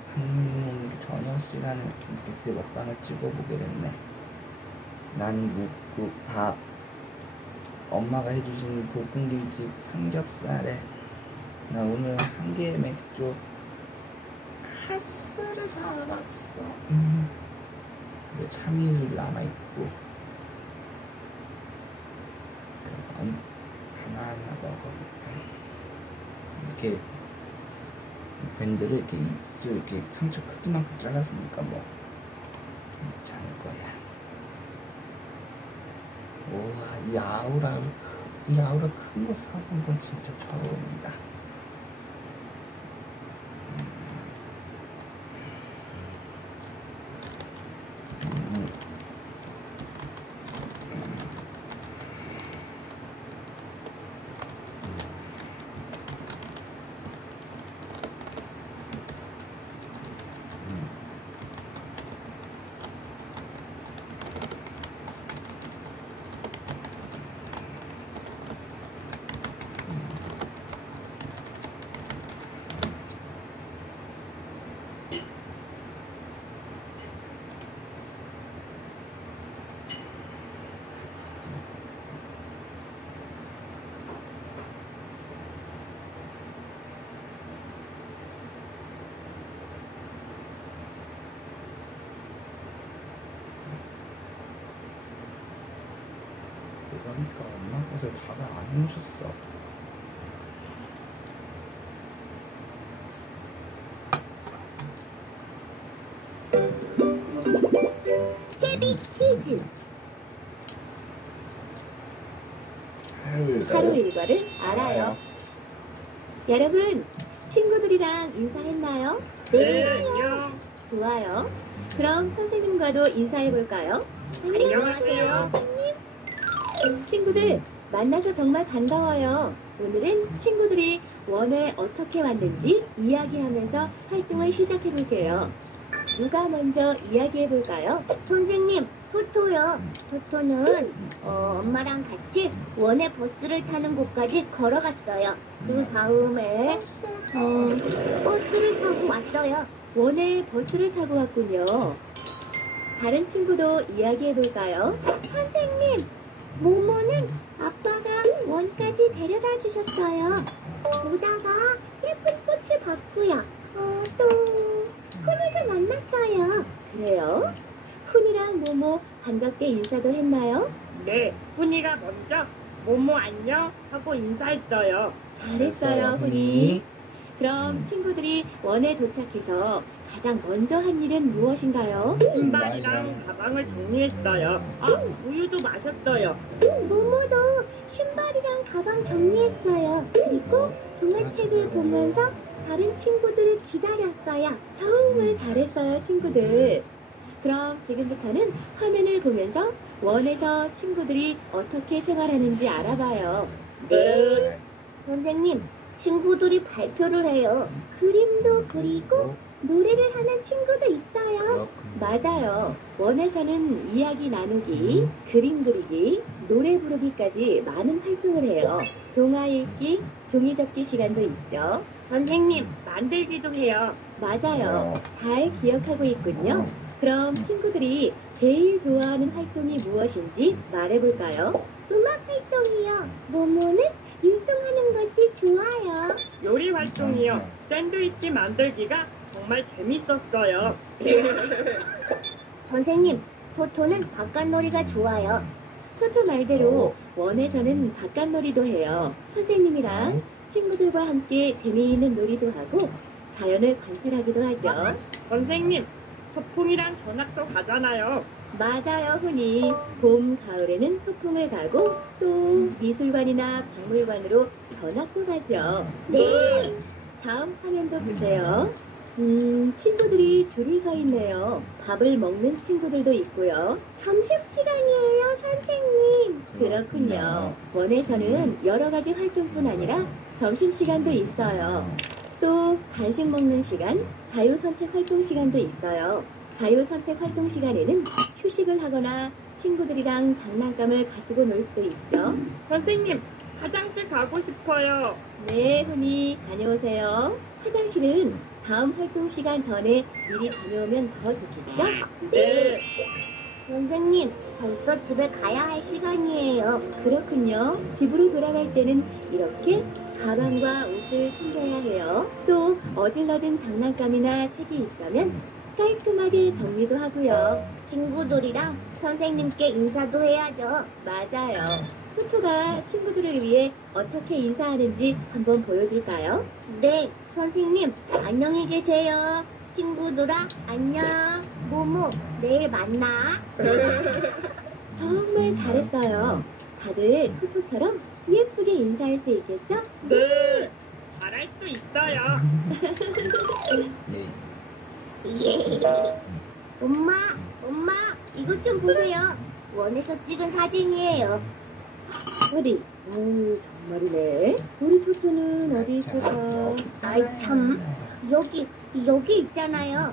상민이 저녁 시간에 이렇게 먹방을 찍어보게 됐네. 난 묵국, 밥, 엄마가 해주신 볶음김치, 삼겹살에 나 오늘 한 개의 맥주, 카스를 사왔어. 참이슬 남아있고 하나하나 먹어볼게. 이렇게 밴드를 이렇게 입술 이렇게 상처 크기만큼 잘랐으니까 뭐 괜찮을 거야. 우와, 이 아우라 큰 거 사본 건 진짜 처음이다. 그러니까 엄마께서 밥을 안 해놓으셨어. 헤비 퀴즈. 하루 일과를 알아요. 여러분, 친구들이랑 인사했나요? 네, 안녕. 좋아요. 그럼 선생님과도 인사해볼까요? 안녕하세요. 선생님. 친구들, 만나서 정말 반가워요. 오늘은 친구들이 원에 어떻게 왔는지 이야기하면서 활동을 시작해볼게요. 누가 먼저 이야기해볼까요? 선생님, 토토요. 토토는 엄마랑 같이 원의 버스를 타는 곳까지 걸어갔어요. 그 다음에 버스를 타고 왔어요. 원의 버스를 타고 왔군요. 다른 친구도 이야기해볼까요? 선생님, 모모는 아빠가 원까지 데려다 주셨어요. 보다가 예쁜 꽃을 봤고요. 또 훈이도 만났어요. 그래요? 훈이랑 모모 반갑게 인사도 했나요? 네, 훈이가 먼저 모모 안녕 하고 인사했어요. 잘했어요, 훈이. 그럼 친구들이 원에 도착해서 가장 먼저 한 일은 무엇인가요? 신발이랑 가방을 정리했어요. 아, 우유도 마셨어요. 모모도 신발이랑 가방 정리했어요. 그리고 동화책을 보면서 다른 친구들을 기다렸어요. 정말 잘했어요, 친구들. 그럼 지금부터는 화면을 보면서 원에서 친구들이 어떻게 생활하는지 알아봐요. 네. 선생님, 친구들이 발표를 해요. 그림도 그리고 노래를 하는 친구도 있어요. 맞아요. 원에서는 이야기 나누기, 그림 그리기, 노래 부르기까지 많은 활동을 해요. 동화 읽기, 종이 접기 시간도 있죠. 선생님, 만들기도 해요. 맞아요. 잘 기억하고 있군요. 그럼 친구들이 제일 좋아하는 활동이 무엇인지 말해볼까요? 음악 활동이요. 모모는 율동하는 것이 좋아요. 요리 활동이요. 샌드위치 만들기가 정말 재밌었어요. 선생님, 토토는 바깥놀이가 좋아요. 토토 말대로 원에서는 바깥놀이도 해요. 선생님이랑 친구들과 함께 재미있는 놀이도 하고 자연을 관찰하기도 하죠. 선생님, 소풍이랑 전학도 가잖아요. 맞아요, 훈이. 봄, 가을에는 소풍을 가고 또 미술관이나 박물관으로 전학도 가죠. 네. 다음 화면도 보세요. 친구들이 줄을 서 있네요. 밥을 먹는 친구들도 있고요. 점심시간이에요, 선생님. 그렇군요. 원에서는 여러 가지 활동뿐 아니라 점심시간도 있어요. 또 간식 먹는 시간, 자유선택 활동 시간도 있어요. 자유선택 활동 시간에는 휴식을 하거나 친구들이랑 장난감을 가지고 놀 수도 있죠. 선생님, 화장실 가고 싶어요. 네, 훈이 다녀오세요. 화장실은 다음 활동 시간 전에 미리 다녀오면 더 좋겠죠? 네. 선생님, 벌써 집에 가야 할 시간이에요. 그렇군요. 집으로 돌아갈 때는 이렇게 가방과 옷을 챙겨야 해요. 또 어질러진 장난감이나 책이 있다면 깔끔하게 정리도 하고요. 친구들이랑 선생님께 인사도 해야죠. 맞아요. 토토가 친구들을 위해 어떻게 인사하는지 한번 보여줄까요? 네, 선생님, 안녕히 계세요. 친구들아, 안녕. 모모, 내일 만나. 정말 잘했어요. 다들 토토처럼 예쁘게 인사할 수 있겠죠? 네. 잘할 수 있어요. 네. 예. 엄마, 이것 좀 보세요. 원에서 찍은 사진이에요. 어디? 정말이네. 우리 토토는 어디 있을까? 아이, 참. 여기 있잖아요.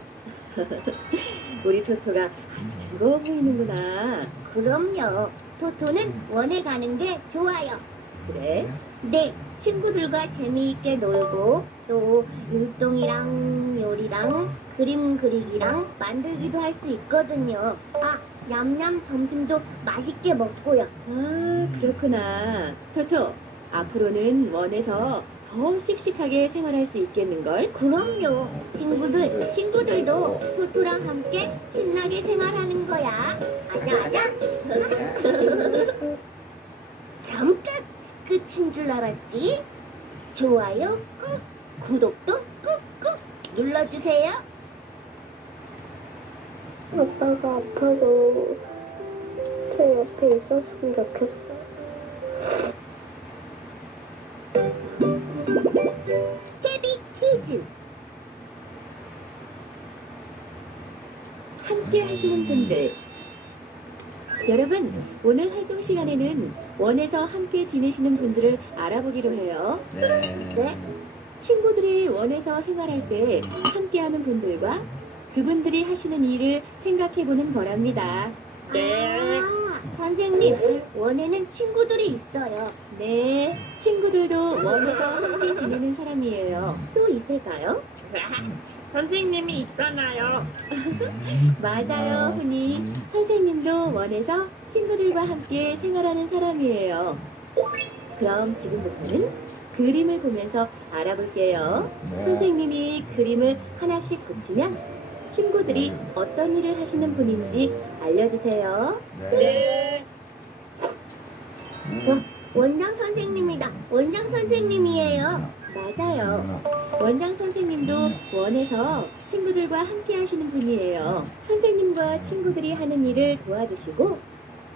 우리 토토가 아주 즐거워 보이는구나. 그럼요. 토토는 원에 가는 게 좋아요. 그래? 네, 친구들과 재미있게 놀고 또 율동이랑 요리랑 그림 그리기랑 만들기도 할 수 있거든요. 아, 냠냠 점심도 맛있게 먹고요. 아, 그렇구나. 토토, 앞으로는 원에서 더 씩씩하게 생활할 수 있겠는걸? 그럼요. 친구들도 토토랑 함께 신나게 생활하는 거야. 아자. 잠깐 끝인 줄 알았지? 좋아요 꾹, 구독도 꾹꾹 눌러주세요. 아빠가 아파도 제 옆에 있었으면 좋겠어. 캐비 퀴즈. 함께 하시는 분들. 여러분, 오늘 활동 시간에는 원에서 함께 지내시는 분들을 알아보기로 해요. 네. 친구들이 원에서 생활할 때 함께하는 분들과 그분들이 하시는 일을 생각해보는 거랍니다. 네. 아, 선생님, 원에는 친구들이 있어요. 네, 친구들도 원에서 함께 지내는 사람이에요. 또 있을까요? 선생님이 있잖아요. 맞아요, 흔히 선생님도 원에서 친구들과 함께 생활하는 사람이에요. 그럼 지금부터는 그림을 보면서 알아볼게요. 선생님이 그림을 하나씩 붙이면 친구들이 어떤 일을 하시는 분인지 알려주세요. 네. 원장 선생님이다. 원장 선생님이에요. 맞아요. 원장 선생님도 원에서 친구들과 함께 하시는 분이에요. 선생님과 친구들이 하는 일을 도와주시고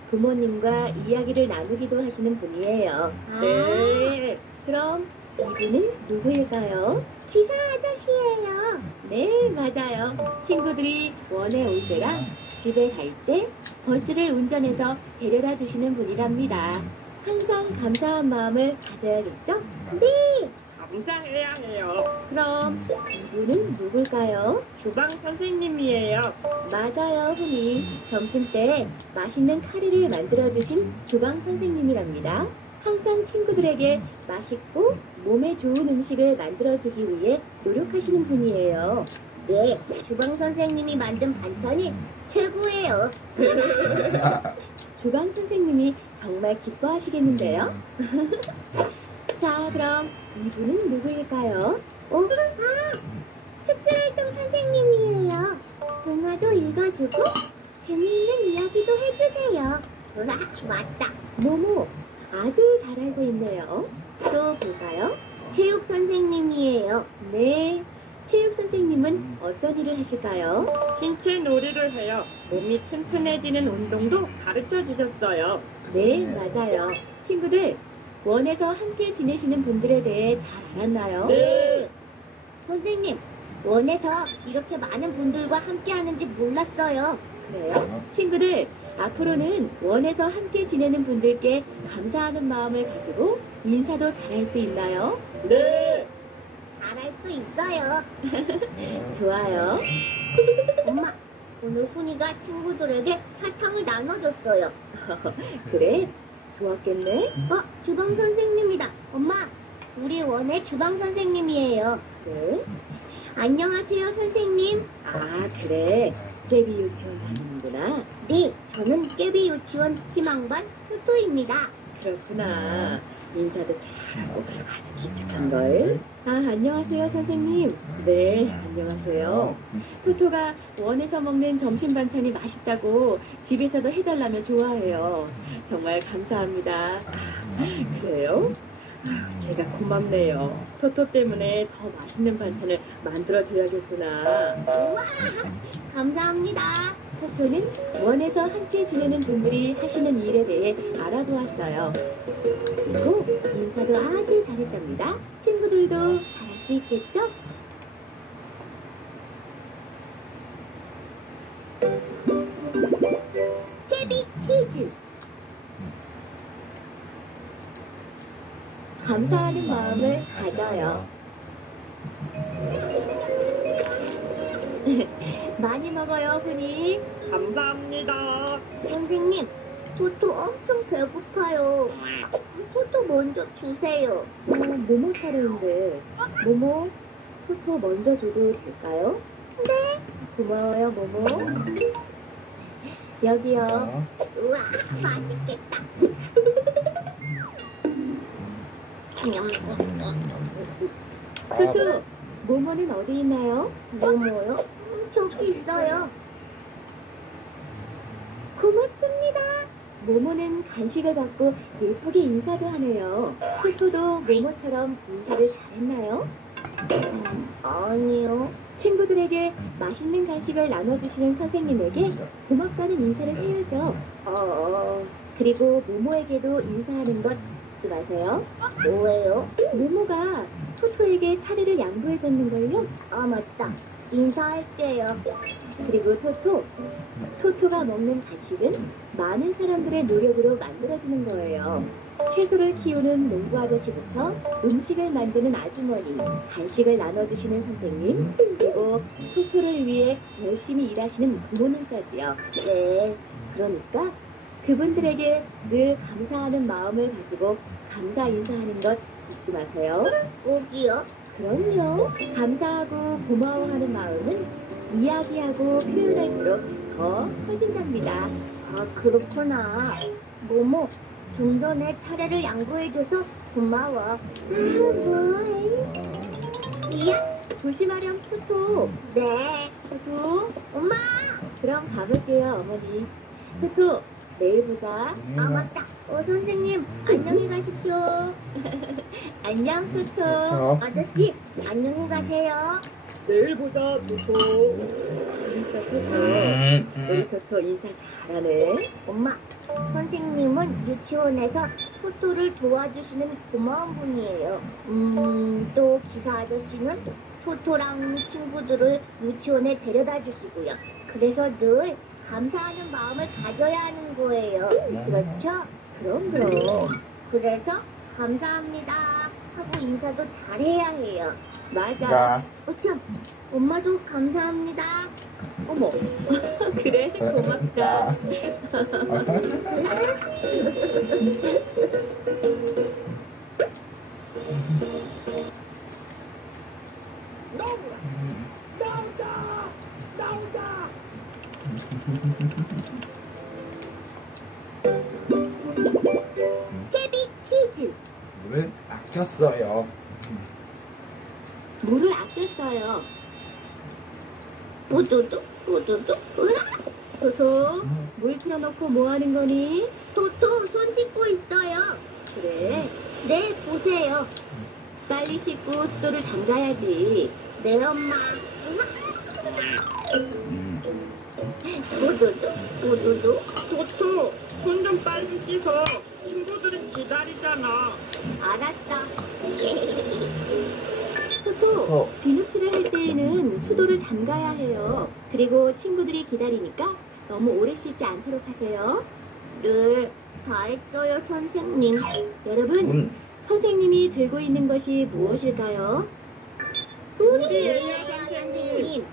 부모님과 이야기를 나누기도 하시는 분이에요. 아, 네. 그럼 이분은 누구일까요? 기사 아저씨예요. 네, 맞아요. 친구들이 원에 올 때랑 집에 갈 때 버스를 운전해서 데려다 주시는 분이랍니다. 항상 감사한 마음을 가져야겠죠? 감사해야 해요. 그럼 이분은 누굴까요? 주방 선생님이에요. 맞아요, 흔히 점심 때 맛있는 카레를 만들어주신 주방 선생님이랍니다. 항상 친구들에게 맛있고 몸에 좋은 음식을 만들어주기 위해 노력하시는 분이에요. 네, 주방 선생님이 만든 반찬이 최고예요. 주방 선생님이 정말 기뻐하시겠는데요? 자, 그럼 이분은 누구일까요? 특별활동 선생님이에요. 동화도 읽어주고 재미있는 이야기도 해주세요. 맞다. 모모, 아주 잘 알고 있네요. 또 볼까요? 체육 선생님이에요. 네, 체육 선생님은 어떤 일을 하실까요? 신체 놀이를 해요. 몸이 튼튼해지는 운동도 가르쳐 주셨어요. 네, 맞아요. 친구들, 원에서 함께 지내시는 분들에 대해 잘 알았나요? 네. 선생님, 원에서 이렇게 많은 분들과 함께 하는지 몰랐어요. 그래요? 친구들, 앞으로는 원에서 함께 지내는 분들께 감사하는 마음을 가지고 인사도 잘할 수 있나요? 네. 잘할 수 있어요. 좋아요. 엄마, 오늘 훈이가 친구들에게 사탕을 나눠줬어요. 그래? 좋았겠네? 주방 선생님이다. 엄마, 우리 원의 주방 선생님이에요. 네. 안녕하세요, 선생님. 아, 그래. 깨비 유치원 다니는구나. 네, 저는 깨비 유치원 희망반 토토입니다. 그렇구나. 인사도 잘하고 아주 기특한걸. 아, 안녕하세요, 선생님. 네, 안녕하세요. 토토가 원에서 먹는 점심 반찬이 맛있다고 집에서도 해달라면 좋아해요. 정말 감사합니다. 그래요? 제가 고맙네요. 토토 때문에 더 맛있는 반찬을 만들어줘야겠구나. 우와, 감사합니다. 토토는 원에서 함께 지내는 분들이 하시는 일에 대해 알아보았어요. 그리고 인사도 아주 잘했답니다. 친구들도 잘할 수 있겠죠? 깨비 퀴즈. 감사하는 마음을 가져요. 많이 먹어요, 훈이. 감사합니다. 선생님, 토토 엄청 배고파요. 토토 먼저 주세요. 모모 차례인데. 모모, 토토 먼저 줘도 될까요? 네. 고마워요, 모모. 여기요. 우와, 맛있겠다. 토토, 모모는 어디 있나요? 뭐요? 저기 있어요. 고맙습니다. 모모는 간식을 받고 예쁘게 인사도 하네요. 토토도 모모처럼 인사를 잘했나요? 아니요. 친구들에게 맛있는 간식을 나눠주시는 선생님에게 고맙다는 인사를 해야죠. 그리고 모모에게도 인사하는 것 잊지 마세요. 뭐예요? 모모가 토토에게 차례를 양보해줬는걸요. 아, 맞다. 인사할게요. 그리고 토토가 먹는 간식은 많은 사람들의 노력으로 만들어지는 거예요. 채소를 키우는 농부 아저씨부터 음식을 만드는 아주머니, 간식을 나눠주시는 선생님, 그리고 토토를 위해 열심히 일하시는 부모님까지요. 네. 그러니까 그분들에게 늘 감사하는 마음을 가지고 감사 인사하는 것 잊지 마세요. 꼭이요? 그럼요. 감사하고 고마워하는 마음은 이야기하고 표현할수록 더 커진답니다. 아, 그렇구나. 모모, 좀 전에 차례를 양보해줘서 고마워. 뭐해? 이야, 조심하렴, 토토. 네. 토토, 엄마! 그럼 가볼게요, 어머니. 토토, 내일 보자. 아, 맞다. 선생님, 안녕히 가십시오. 안녕, 토토. 아저씨, 안녕히 가세요. 내일 보자, 토토. 재밌어, 토토. 우리 토토 인사 잘하네. 엄마, 선생님은 유치원에서 토토를 도와주시는 고마운 분이에요. 또 기사 아저씨는 토토랑 친구들을 유치원에 데려다 주시고요. 그래서 늘 감사하는 마음을 가져야 하는 거예요. 그렇죠? 그럼. 그래서 감사합니다 하고 인사도 잘해야 해요. 맞아. 참, 엄마도 감사합니다. 어머. 그래, 고맙다. 채비 퀴즈. 물을 아꼈어요. 물을 아꼈어요. 우두두, 우두두, 으아! 토토, 물 틀어놓고 뭐 하는 거니? 토토 손 씻고 있어요. 그래, 네, 보세요. 빨리 씻고 수도를 잠가야지. 네, 엄마. 우두두, 우두두. 토토, 손 좀 빨리 씻어. 친구들이 기다리잖아. 알았어. 토토, 비누칠을 할 때에는 수도를 잠가야 해요. 그리고 친구들이 기다리니까 너무 오래 씻지 않도록 하세요. 네, 다 했어요, 선생님. 여러분, 선생님이 들고 있는 것이 무엇일까요? 물이에요, 선생님.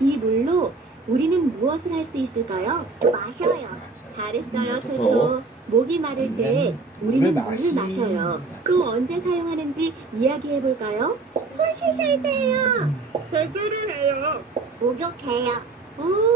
이 물로 우리는 무엇을 할 수 있을까요? 마셔요. 잘했어요, 토토. 토토. 목이 마를 때 우리는 물을 마시. 마셔요. 또 언제 사용하는지 이야기해 볼까요? 손 씻을 때요. 세수를 해요. 목욕해요.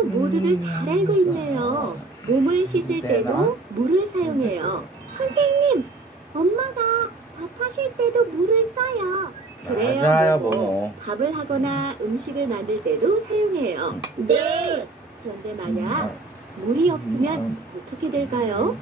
모두들 잘 알고 있네요. 몸을 씻을 때도 물을 사용해요. 선생님, 엄마가 밥하실 때도 물을 써요. 그래요, 맞아요, 모모. 모모. 밥을 하거나 음식을 만들 때도 사용해요. 네. 그런데 만약 물이 없으면 어떻게 될까요?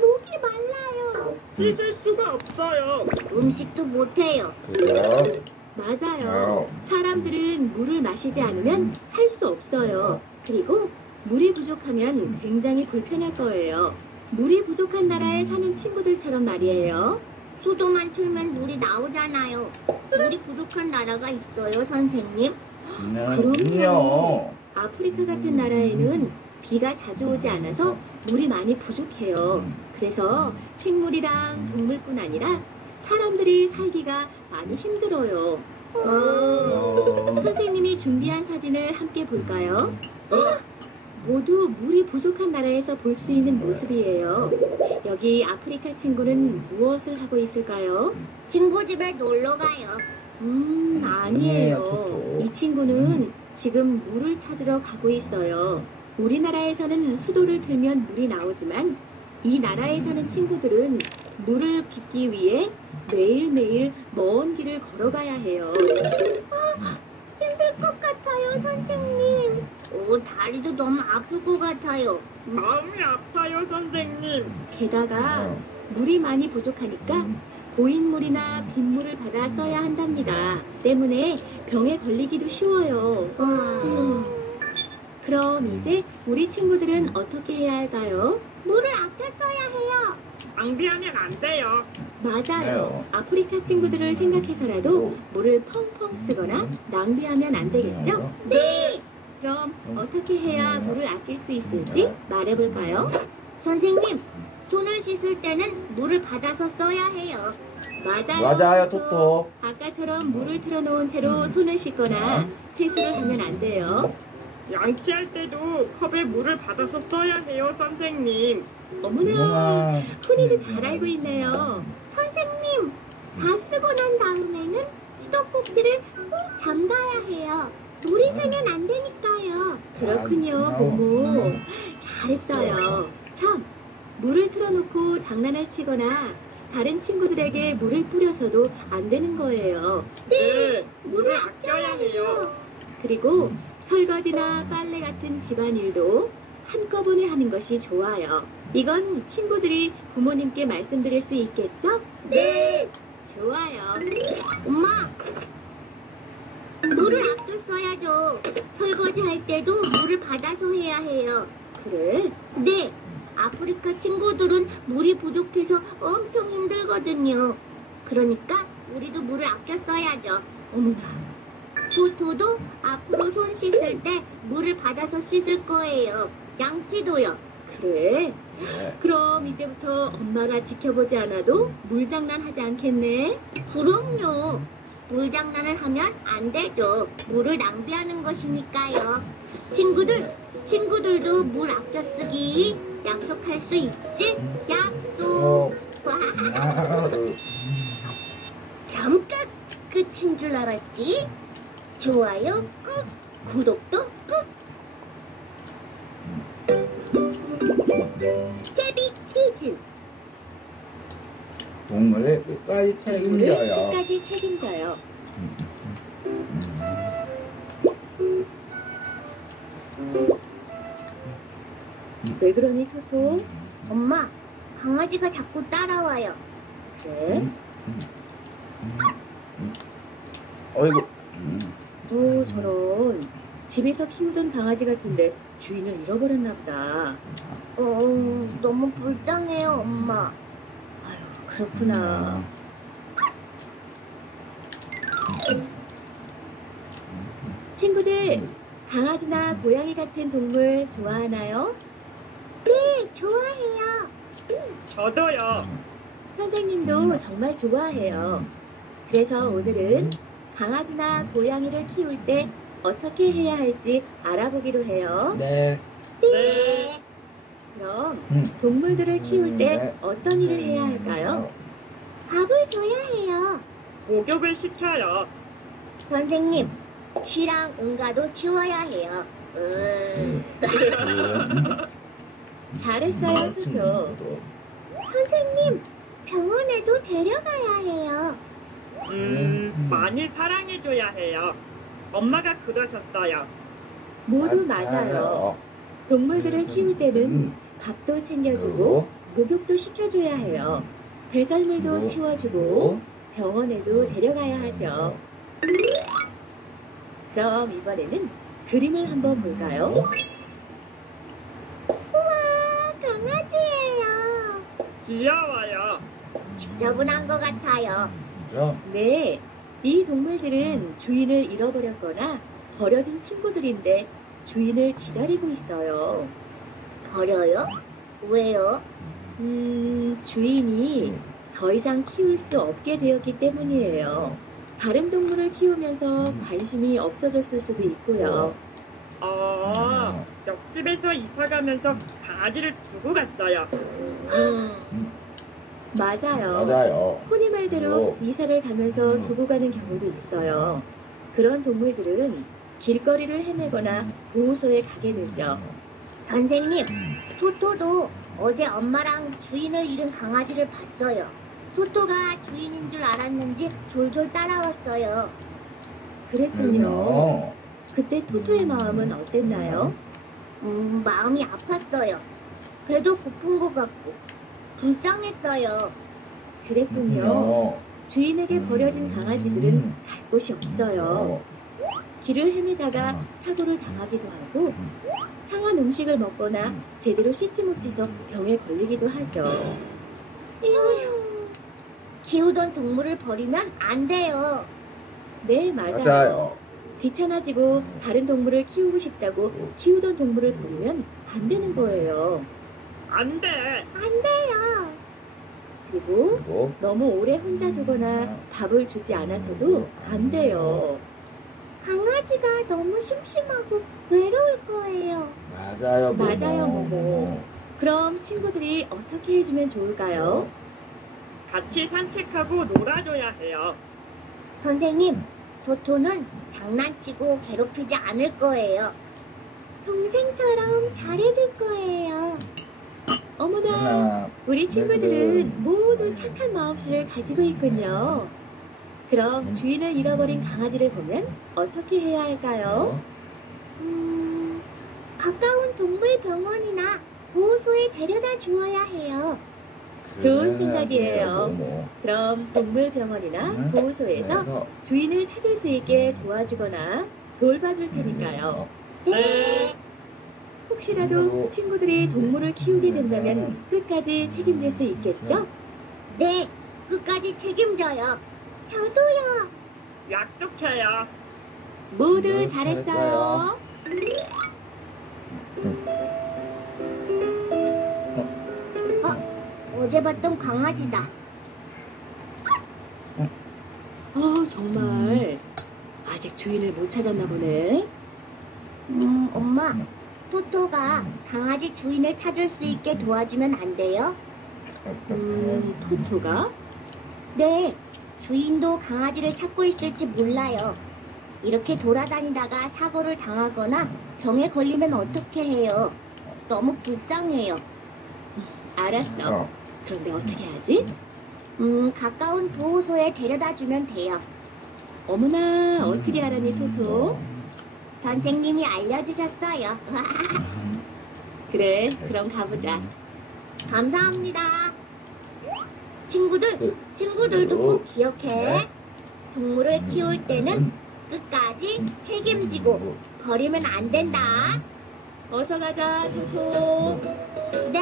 목이 말라요. 씻을 수가 없어요. 음식도 못해요. 그죠? 맞아요. 사람들은 물을 마시지 않으면 살 수 없어요. 그리고 물이 부족하면 굉장히 불편할 거예요. 물이 부족한 나라에 사는 친구들처럼 말이에요. 수도만 틀면 물이 나오잖아요. 물이 부족한 나라가 있어요, 선생님? 그럼요. 아프리카 같은 나라에는 비가 자주 오지 않아서 물이 많이 부족해요. 그래서 식물이랑 동물뿐 아니라 사람들이 살기가 많이 힘들어요. 선생님이 준비한 사진을 함께 볼까요? 모두 물이 부족한 나라에서 볼 수 있는 모습이에요. 여기 아프리카 친구는 무엇을 하고 있을까요? 친구 집에 놀러 가요. 아니에요. 토토. 이 친구는 지금 물을 찾으러 가고 있어요. 우리나라에서는 수도를 틀면 물이 나오지만 이 나라에 사는 친구들은 물을 빚기 위해 매일매일 먼 길을 걸어가야 해요. 힘들 것 같아요, 선생님. 다리도 너무 아플 것 같아요. 마음이 아파요, 선생님. 게다가 물이 많이 부족하니까 고인물이나 빗물을 받아 써야 한답니다. 때문에 병에 걸리기도 쉬워요. 그럼 이제 우리 친구들은 어떻게 해야 할까요? 물을 아껴 써야 해요. 낭비하면 안 돼요. 맞아요. 아프리카 친구들을 생각해서라도 물을 펑펑 쓰거나 낭비하면 안 되겠죠? 네. 그럼 어떻게 해야 물을 아낄 수 있을지 말해볼까요? 선생님, 손을 씻을 때는 물을 받아서 써야 해요. 맞아요, 토토. 아까처럼 물을 틀어놓은 채로 손을 씻거나 세수를 하면 안 돼요. 양치할 때도 컵에 물을 받아서 써야 해요, 선생님. 어머나, 훈이도 잘 알고 있네요. 선생님, 다 쓰고 난 다음에는 수도꼭지를 꼭 잠가야 해요. 물이 새면 안 되니까요. 그렇군요, 모모. 잘했어요. 참, 물을 틀어놓고 장난을 치거나 다른 친구들에게 물을 뿌려서도 안 되는 거예요. 네, 물을 아껴야 해요. 그리고 설거지나 빨래 같은 집안일도 한꺼번에 하는 것이 좋아요. 이건 친구들이 부모님께 말씀드릴 수 있겠죠? 네. 좋아요. 엄마, 물을 아껴 써야죠. 설거지 할 때도 물을 받아서 해야 해요. 그래? 네. 아프리카 친구들은 물이 부족해서 엄청 힘들거든요. 그러니까 우리도 물을 아껴 써야죠. 어머나. 토토도 앞으로 손 씻을 때 물을 받아서 씻을 거예요. 양치도요. 그래? 네. 그럼 이제부터 엄마가 지켜보지 않아도 물장난 하지 않겠네? 그럼요. 물장난을 하면 안 되죠. 물을 낭비하는 것이니까요. 친구들도 물 아껴 쓰기 약속할 수 있지? 약속. 잠깐 끝인 줄 알았지? 좋아요 꾹, 구독도 꾹. 캐비 퀴즈. 동물을 끝까지 물을 책임져요. 끝까지 책임져요. 왜 그러니, 토토? 엄마, 강아지가 자꾸 따라와요. 그래? 어이구. 오, 저런. 집에서 키우던 강아지 같은데 주인을 잃어버렸나 보다. 너무 불쌍해요, 엄마. 아유, 그렇구나. 친구들, 강아지나 고양이 같은 동물 좋아하나요? 네, 좋아해요. 저도요. 선생님도 정말 좋아해요. 그래서 오늘은 강아지나 고양이를 키울 때 어떻게 해야 할지 알아보기로 해요. 네. 네. 그럼 동물들을 키울 때 네. 어떤 일을 해야 할까요? 밥을 줘야 해요. 목욕을 시켜요. 선생님, 쉬랑 응가도 치워야 해요. 잘했어요, 토토. 선생님, 병원에도 데려가야 해요. 많이 사랑해줘야 해요. 엄마가 그러셨어요. 모두 맞아요. 동물들을 키울 때는 밥도 챙겨주고 목욕도 시켜줘야 해요. 배설물도 치워주고 병원에도 데려가야 하죠. 그럼 이번에는 그림을 한번 볼까요? 우와, 강아지예요. 귀여워요. 지저분한 것 같아요. 네, 이 동물들은 주인을 잃어버렸거나 버려진 친구들인데 주인을 기다리고 있어요. 버려요? 왜요? 주인이 더 이상 키울 수 없게 되었기 때문이에요. 다른 동물을 키우면서 관심이 없어졌을 수도 있고요. 옆집에서 이사 가면서 강아지를 두고 갔어요. 맞아요. 흔히 말대로 이사를 가면서 두고 가는 경우도 있어요. 그런 동물들은 길거리를 헤매거나 보호소에 가게 되죠. 선생님, 토토도 어제 엄마랑 주인을 잃은 강아지를 봤어요. 토토가 주인인 줄 알았는지 졸졸 따라왔어요. 그랬군요. 그때 토토의 마음은 어땠나요? 마음이 아팠어요. 배도 고픈 것 같고 불쌍했어요. 그랬군요. 주인에게 버려진 강아지들은 갈 곳이 없어요. 길을 헤매다가 사고를 당하기도 하고 상한 음식을 먹거나 제대로 씻지 못해서 병에 걸리기도 하죠. 키우던 동물을 버리면 안 돼요. 네, 맞아요. 귀찮아지고 다른 동물을 키우고 싶다고 키우던 동물을 버리면 안 되는 거예요. 안 돼. 안 돼요. 그리고 너무 오래 혼자 두거나 밥을 주지 않아서도 안 돼요. 강아지가 너무 심심하고 외로울 거예요. 맞아요, 모모. 그럼 친구들이 어떻게 해주면 좋을까요? 같이 산책하고 놀아줘야 해요. 선생님, 토토는 장난치고 괴롭히지 않을 거예요. 동생처럼 잘해줄 거예요. 어머나, 우리 친구들은 모두 착한 마음씨를 가지고 있군요. 그럼 주인을 잃어버린 강아지를 보면 어떻게 해야 할까요? 가까운 동물병원이나 보호소에 데려다 주어야 해요. 좋은 생각이에요. 그럼 동물병원이나 보호소에서 주인을 찾을 수 있게 도와주거나 돌봐줄 테니까요. 네. 혹시라도 친구들이 동물을 키우게 된다면 끝까지 책임질 수 있겠죠? 네, 끝까지 책임져요. 저도요. 약속해요. 모두 잘했어요. 어제 봤던 강아지다. 정말 아직 주인을 못 찾았나 보네. 엄마, 토토가 강아지 주인을 찾을 수 있게 도와주면 안 돼요? 토토가? 네, 주인도 강아지를 찾고 있을지 몰라요. 이렇게 돌아다니다가 사고를 당하거나 병에 걸리면 어떻게 해요? 너무 불쌍해요. 알았어. 그런데 어떻게 하지? 가까운 보호소에 데려다 주면 돼요. 어머나, 어떻게 알아니, 토토? 선생님이 알려주셨어요. 그래, 그럼 가보자. 감사합니다. 친구들도 꼭 기억해. 동물을 키울 때는 끝까지 책임지고 버리면 안 된다. 어서 가자, 토토. 네.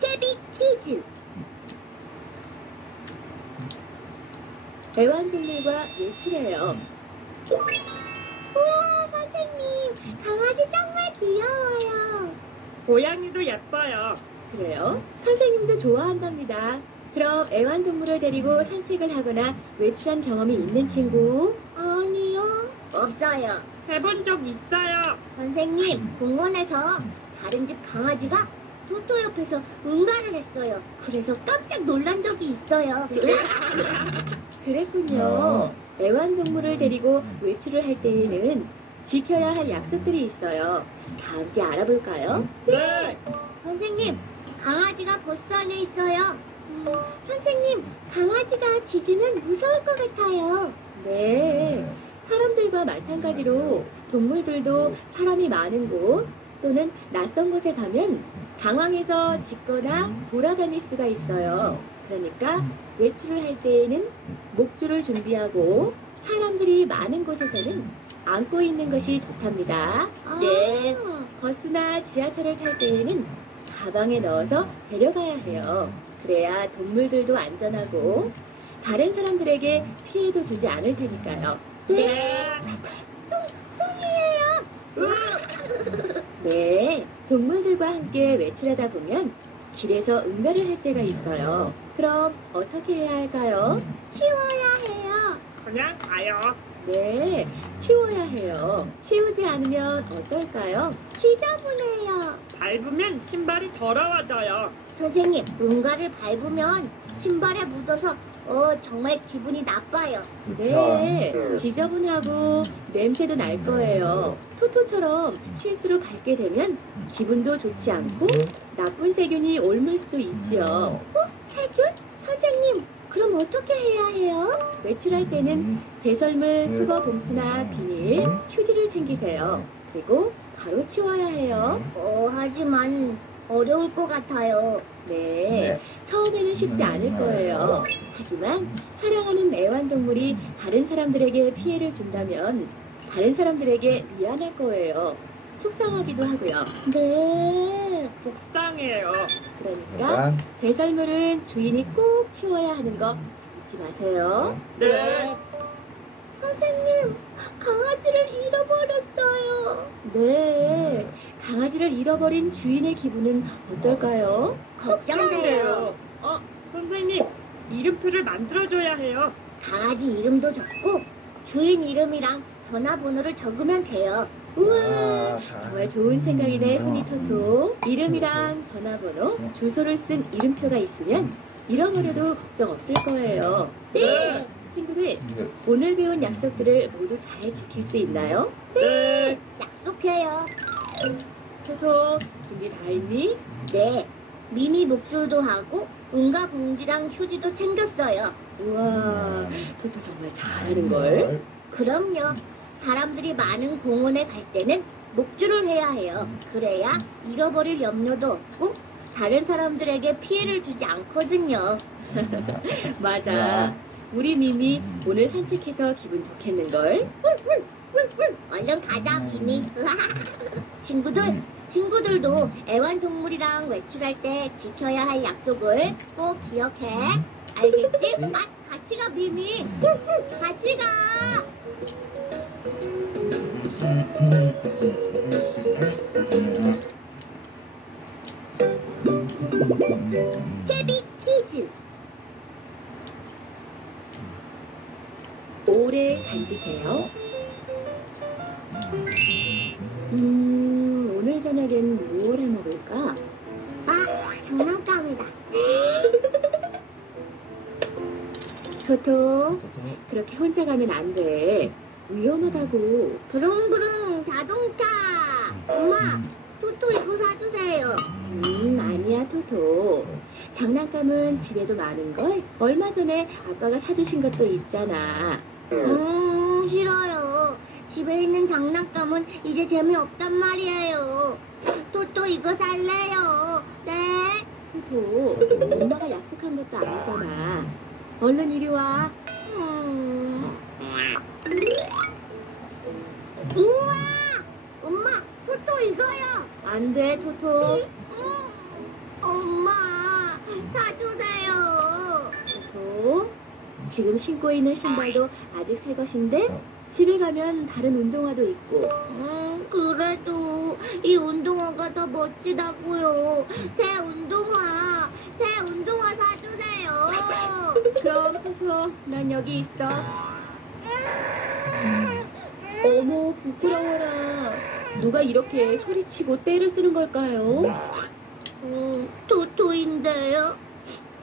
캐비 퀴즈. 애완동물과 노출해요. 우와, 선생님, 강아지 정말 귀여워요. 고양이도 예뻐요. 그래요? 선생님도 좋아한답니다. 그럼 애완동물을 데리고 산책을 하거나 외출한 경험이 있는 친구? 아니요, 없어요. 해본 적 있어요. 선생님, 공원에서 다른 집 강아지가 토토 옆에서 응가를 했어요. 그래서 깜짝 놀란 적이 있어요. 그랬군요. 애완동물을 데리고 외출을 할 때에는 지켜야 할 약속들이 있어요. 다 함께 알아볼까요? 네. 선생님, 강아지가 버스 안에 있어요. 선생님, 강아지가 짖으면 무서울 것 같아요. 네. 사람들과 마찬가지로 동물들도 사람이 많은 곳 또는 낯선 곳에 가면 당황해서 짖거나 돌아다닐 수가 있어요. 그러니까 외출을 할 때에는 목줄을 준비하고 사람들이 많은 곳에서는 안고 있는 것이 좋답니다. 네. 버스나 지하철을 탈 때에는 가방에 넣어서 데려가야 해요. 그래야 동물들도 안전하고 다른 사람들에게 피해도 주지 않을 테니까요. 네. 네, 동물들과 함께 외출하다 보면 길에서 응가를 할 때가 있어요. 그럼 어떻게 해야 할까요? 치워야 해요. 그냥 가요. 네, 치워야 해요. 치우지 않으면 어떨까요? 지저분해요. 밟으면 신발이 더러워져요. 선생님, 응가를 밟으면 신발에 묻어서 정말 기분이 나빠요. 네, 지저분하고 냄새도 날 거예요. 토토처럼 실수로 밟게 되면 기분도 좋지 않고 나쁜 세균이 옮을 수도 있지요. 세균? 선생님, 그럼 어떻게 해야 해요? 외출할 때는 배설물, 수거 봉투나 비닐, 휴지를 챙기세요. 그리고 바로 치워야 해요. 하지만 어려울 것 같아요. 네, 처음에는 쉽지 않을 거예요. 하지만 사랑하는 애완동물이 다른 사람들에게 피해를 준다면 다른 사람들에게 미안할 거예요. 속상하기도 하고요. 네. 속상해요. 그러니까 배설물은 주인이 꼭 치워야 하는 거 잊지 마세요. 네. 선생님, 강아지를 잃어버렸어요. 네, 강아지를 잃어버린 주인의 기분은 어떨까요? 걱정돼요. 선생님, 이름표를 만들어줘야 해요. 강아지 이름도 적고 주인 이름이랑 전화번호를 적으면 돼요. 우와, 정말 좋은 생각이네, 후니토토. 이름이랑 전화번호, 주소를 쓴 이름표가 있으면 잃어버려도 걱정 없을 거예요. 네. 친구들, 오늘 배운 약속들을 모두 잘 지킬 수 있나요? 네. 약속해요. 토토, 준비 다 했니? 네. 미미 목줄도 하고 응가 봉지랑 휴지도 챙겼어요. 우와, 토토 정말 잘하는걸. 그럼요. 사람들이 많은 공원에 갈 때는 목줄을 해야 해요. 그래야 잃어버릴 염려도 없고 다른 사람들에게 피해를 주지 않거든요. 맞아. 우리 미미 오늘 산책해서 기분 좋겠는걸? 얼른 가자, 미미. 친구들도 애완동물이랑 외출할 때 지켜야 할 약속을 꼭 기억해. 알겠지? 같이 가, 미미. 같이 가. 캐비 퀴즈. 오래 간직해요. 오늘 저녁엔 무엇을 해 먹을까? 장난감이다. 토토, 그렇게 혼자 가면 안 돼. 위험하다고. 부릉부릉 자동차. 엄마, 토토 이거 사주세요. 아니야, 토토. 장난감은 집에도 많은걸? 얼마 전에 아빠가 사주신 것도 있잖아. 싫어요. 집에 있는 장난감은 이제 재미없단 말이에요. 토토 이거 살래요. 네. 토토, 엄마가 약속한 것도 아니잖아. 얼른 이리 와. 우와! 엄마, 토토 이거요. 안 돼, 토토. 엄마, 사주세요. 토토, 지금 신고 있는 신발도 아직 새 것인데 집에 가면 다른 운동화도 있고 그래도 이 운동화가 더 멋지다고요. 새 운동화 사주세요. 그럼 토토 난 여기 있어. 어머 부끄러워라. 누가 이렇게 소리치고 떼를 쓰는 걸까요? 토토인데요.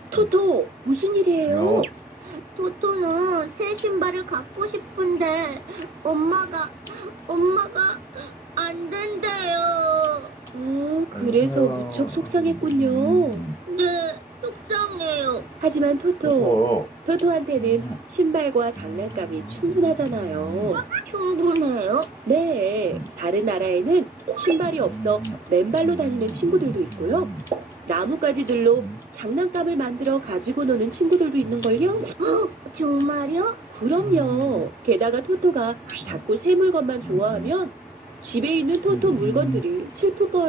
토토 무슨 일이에요? 토토는 새 신발을 갖고 싶은데 엄마가 안 된대요. 그래서 무척 속상했군요. 네, 속상해요. 하지만 토토한테는 신발과 장난감이 충분하잖아요. 충분해요? 네, 다른 나라에는 신발이 없어 맨발로 다니는 친구들도 있고요. 나뭇가지들로 장난감을 만들어 가지고 노는 친구들도 있는걸요. 정말요? 그럼요. 게다가 토토가 자꾸 새 물건만 좋아하면 집에 있는 토토 물건들이 슬플 거예요.